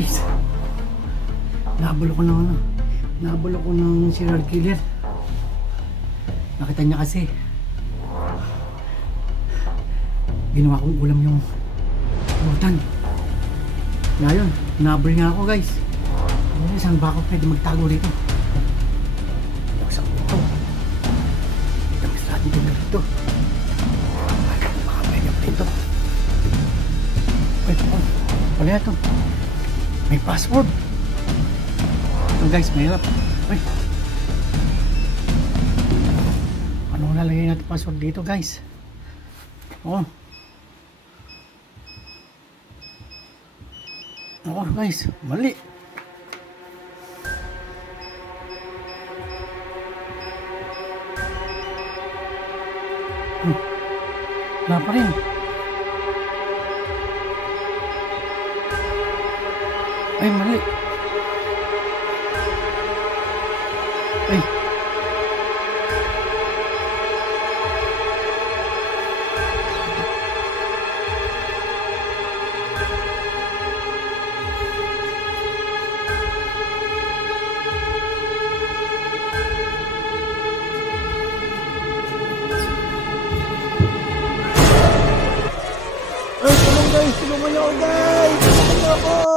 Guys, nahabol ako ng serial killer. Nakita niya kasi ginawa kong ulam yung lutan. Ngayon, nahabol niya ako guys. Saan ba ako pwede magtago dito? Baksak dito. Damas natin dito. Baka pwede ako dito. Ano yan ito? May password. Ito guys, mahirap. Ay. Ano nalagay natin password dito guys? Oo. Oo guys, mali. Wala pa rin. Ay, mali. Ay. Ay, tulong guys! Tulungan niyo ako guys! Tulungan niyo ako!